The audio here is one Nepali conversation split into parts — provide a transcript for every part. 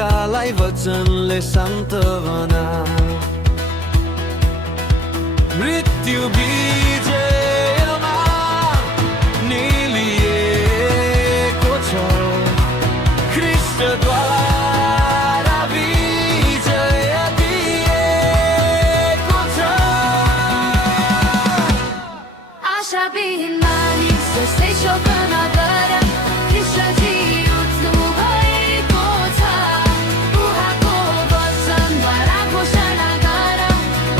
आत्माकालाई वचनले सान्त्वना। मृत्यु विजयमा निलिएको छ, ख्रीष्टद्वारा विजय दिएको छ। आशाविहीन मानिस जस्तै शोक नगर, कृष्णजी उठ्नु भएको छ। उहाँको वचनद्वारा घोषणा गर,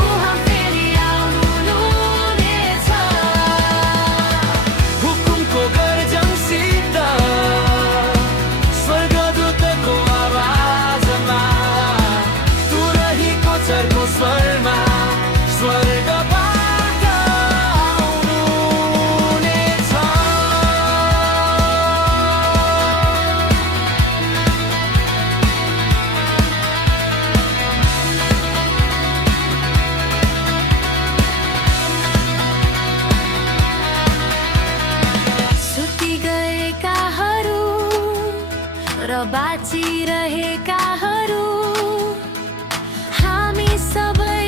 उहाँ फेरि आउनुहुनेछ। हुकुमको गर्जनसित स्वर्गदूतको आवाजमा, तुरहीको चर्को स्वरमा स्वर्गबाट आउनुहुनेछ। सुति गएकाहरू र बाँचिरहेकाहरू, हामी सबै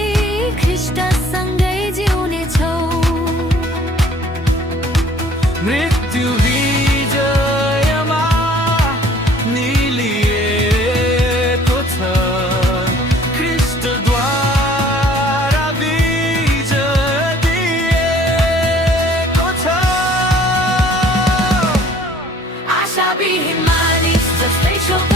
ख्रीष्टसँगै जिउनेछौँ। मृत्यु विजयमा निलिएको छ, ख्रीष्टद्वारा विजय दिएको छ। आशाविहीन मानिस जस्तै शोक